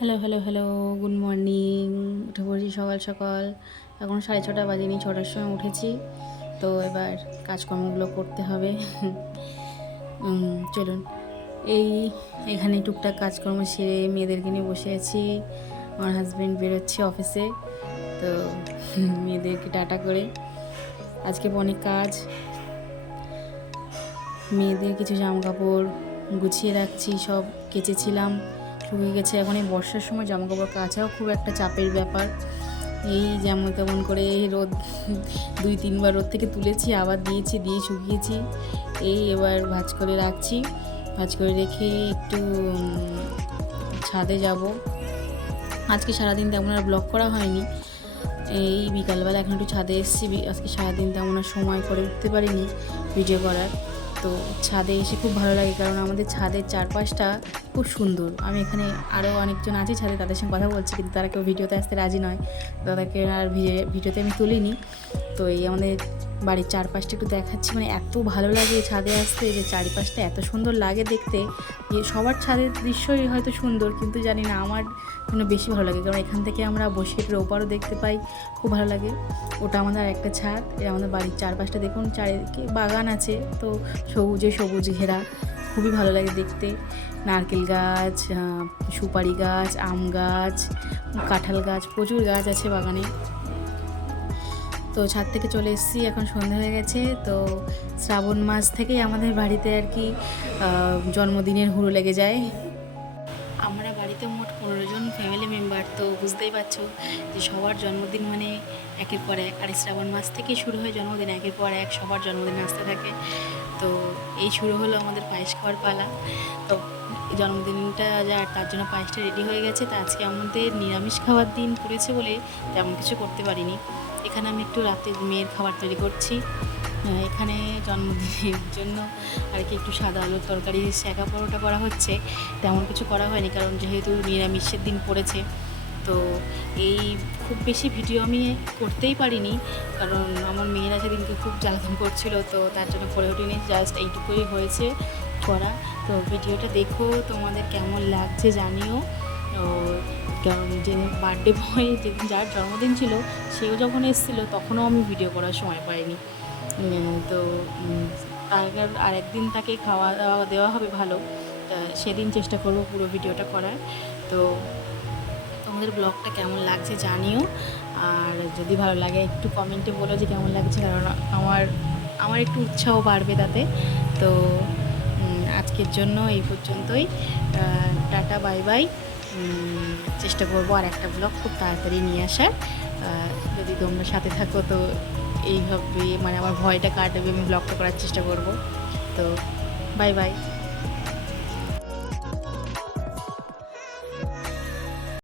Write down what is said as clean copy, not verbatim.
Hello hello hello, good morning. উঠে পড়েছি সকাল সকাল, এখন 6:30 বাজেনি, 6টার সময় উঠেছি। তো এবার কাজকর্মগুলো করতে হবে। চলুন, এখানে টুকটাক কাজকর্ম সেরে মেয়েদেরকে নিয়ে বসে আছি। আমার হাজব্যান্ড বেরোচ্ছে অফিসে, তো মেয়েদেরকে টাটা করে আজকে অনেক কাজ। মেয়েদের কিছু জামা কাপড় গুছিয়ে রাখছি, সব কেচেছিলাম, শুকিয়ে গেছে। এখন এই বর্ষার সময় জামা কাপড় কাচাও খুব একটা চাপের ব্যাপার। এই যেমন তেমন করে রোদ 2-3 বার রোদ থেকে তুলেছি, আবার দিয়ে শুকিয়েছি। এবার ভাঁজ করে রাখছি, ভাঁজ করে রেখে একটু ছাদে যাব। আজকে সারাদিন তেমন আর ব্লগ করা হয়নি, এই বিকালবেলা এখন একটু ছাদে এসেছি। আজকে সারাদিন তেমন আর সময় করে উঠতে পারিনি ভিডিও করার। তো ছাদে এসে খুব ভালো লাগে, কারণ আমাদের ছাদের চারপাশটা খুব সুন্দর। আমি এখানে আরও অনেকজন আছে ছাদে, তাদের সঙ্গে কথা বলছি, কিন্তু তারা কেউ ভিডিওতে আসতে রাজি নয়, তাদেরকে আর ভিডিওতে আমি তুলিনি। তো এই আমাদের বাড়ির চারপাশটা একটু দেখাচ্ছি। মানে এত ভালো লাগে ছাদে আসতে, যে চারিপাশটা এত সুন্দর লাগে দেখতে। যে সবার ছাদের দৃশ্যই হয়তো সুন্দর, কিন্তু জানি না আমার জন্য বেশি ভালো লাগে, কারণ এখান থেকে আমরা বসে ওপারও দেখতে পাই, খুব ভালো লাগে। ওটা আমাদের একটা ছাদ। আমাদের বাড়ির চারপাশটা দেখুন, চারিদিকে বাগান আছে, তো সবুজ ঘেরা, খুবই ভালো লাগে দেখতে। নারকেল গাছ, সুপারি গাছ, আম গাছ, কাঁঠাল গাছ, প্রচুর গাছ আছে বাগানে। তো ছাদ থেকে চলে এসেছি, এখন সন্ধে হয়ে গেছে। তো শ্রাবণ মাস থেকেই আমাদের বাড়িতে আর কি জন্মদিনের হুড়ো লেগে যায়। আমরা বাড়িতে মোট 15 জন ফ্যামিলি মেম্বার, তো বুঝতেই পারছো যে সবার জন্মদিন মানে একের পর এক। আর শ্রাবণ মাস থেকেই শুরু হয় জন্মদিন, একের পর এক সবার জন্মদিন আসতে থাকে। তো এই শুরু হলো আমাদের পায়েস খাওয়ার পালা। তো জন্মদিনটা তার জন্য পায়েসটা রেডি হয়ে গেছে। তো আজকে আমাদের নিরামিষ খাওয়ার দিন পড়েছে বলে তেমন কিছু করতে পারিনি। এখানে আমি একটু রাতে মেয়ের খাবার তৈরি করছি। এখানে জন্মদিনের জন্য আর কি একটু সাদা আলুর তরকারি, সেঁকা পরোটা করা হচ্ছে। তেমন কিছু করা হয়নি, কারণ যেহেতু নিরামিষের দিন পড়েছে। তো এই খুব বেশি ভিডিও আমি করতেই পারিনি, কারণ আমার মেয়েরা সেদিনকে খুব জ্বালাতন করছিল, তো তার জন্য করে ওঠেনি। জাস্ট এইটুকুই হয়েছে করা। তো ভিডিওটা দেখো, তোমাদের কেমন লাগছে জানিও। কারণ যেদিন বার্থডে বয়, যেদিন যার জন্মদিন ছিল, সেও যখন এসেছিলো তখনও আমি ভিডিও করার সময় পাইনি। তো তার আরেকদিন তাকে খাওয়া দাওয়া দেওয়া হবে ভালো, সেদিন চেষ্টা করব পুরো ভিডিওটা করার। তো তোমাদের ব্লগটা কেমন লাগছে জানিও, আর যদি ভালো লাগে একটু কমেন্টে বলো যে কেমন লাগছে, কারণ আমার একটু উৎসাহ বাড়বে তাতে। তো আজকের জন্য এই পর্যন্তই। Tata, bye bye. চেষ্টা করবো আর একটা ব্লগ খুব তাড়াতাড়ি নিয়ে আসার। যদি তোমরা সাথে থাকো তো এইভাবে মানে আমার ভয়টা কাটবে, আমি ব্লগটা করার চেষ্টা করব। তো বাই বাই।